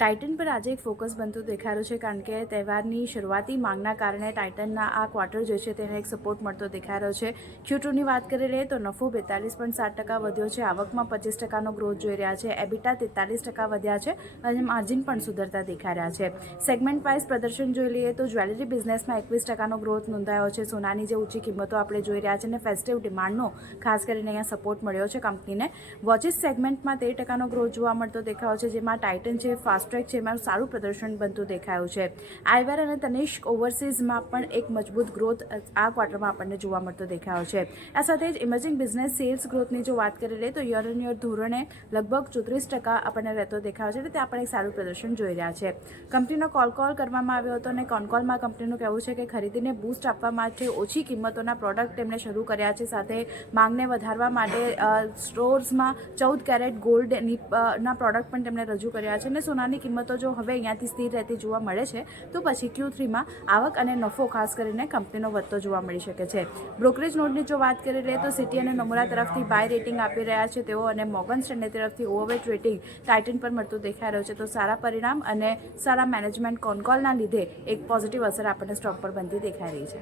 Titan પર આજે એક ફોકસ બનતું દેખાઈ રહ્યું છે કારણ કે તહેવારની શરૂઆતી માંગના કારણે ટાઇટનના આ ક્વાર્ટર જે છે તેને એક સપોર્ટ મળતો દેખાઈ રહ્યો છે. Q2ની વાત કરી લઈએ તો નફો 42.7% વધ્યો છે, આવકમાં 25%નો ગ્રોથ જોઈ રહ્યા છે, એબિટા 43% વધ્યા છે અને માર્જિન પણ સુધરતા દેખાઈ રહ્યા છે. સેગમેન્ટ વાઇઝ પ્રદર્શન જોઈ લઈએ તો જ્વેલરી બિઝનેસમાં 21%નો ગ્રોથ નોંધાયો છે. સોનાની જે ઊંચી કિંમતો આપણે જોઈ રહ્યા છે અને ફેસ્ટિવ ડિમાન્ડનો ખાસ કરીને અહીંયા સપોર્ટ મળ્યો છે કંપનીને. વોચિસ સેગમેન્ટમાં 13%નો ગ્રોથ જોવા મળતો દેખાયો છે, જેમાં ટાઇટન છે, ફાસ્ટ્રેક છે, એમાં સારું પ્રદર્શન બનતું દેખાયું છે. આઈવેર અને તનિષ્ક ઓવરસીઝમાં પણ એક મજબૂત ગ્રોથ આ ક્વાર્ટરમાં આપણને જોવા મળતો દેખાયો છે. આ સાથે જ ઇમર્જિંગ બિઝનેસ સેલ્સ ગ્રોથની જો વાત કરી લઈએ તો યર ઓન યર ધોરણે લગભગ 34% આપણને રહેતો દેખાયો છે, તે આપણે એક સારું પ્રદર્શન જોઈ રહ્યા છે. કંપનીનો કોલ કરવામાં આવ્યો હતો અને કોલમાં કંપનીનું કહેવું છે કે ખરીદીને બૂસ્ટ આપવા માટે ઓછી કિંમતોના પ્રોડક્ટ તેમણે શરૂ કર્યા છે, સાથે માંગને વધારવા માટે સ્ટોર્સમાં 14 કેરેટ ગોલ્ડની ના પ્રોડક્ટ પણ તેમણે રજૂ કર્યા છે અને સોનાની કિંમતો જો હવે અહીંયાથી સ્થિર રહેતી જોવા મળે છે તો પછી Q3માં આવક અને નફો ખાસ કરીને કંપનીનો વધતો જોવા મળી શકે છે. બ્રોકરેજ નોટની જો વાત કરી લઈએ તો સિટી અને નોમુરા તરફથી બાય રેટિંગ આપી રહ્યા છે તેઓ અને મોર્ગન સ્ટેનલી તરફથી ઓવરવેટ રેટિંગ ટાઇટન પર મળતું દેખાઈ રહ્યું છે. તો સારા પરિણામ અને સારા મેનેજમેન્ટ કોલના લીધે એક પોઝિટિવ અસર આપણને સ્ટોક પર બનતી દેખાઈ રહી છે.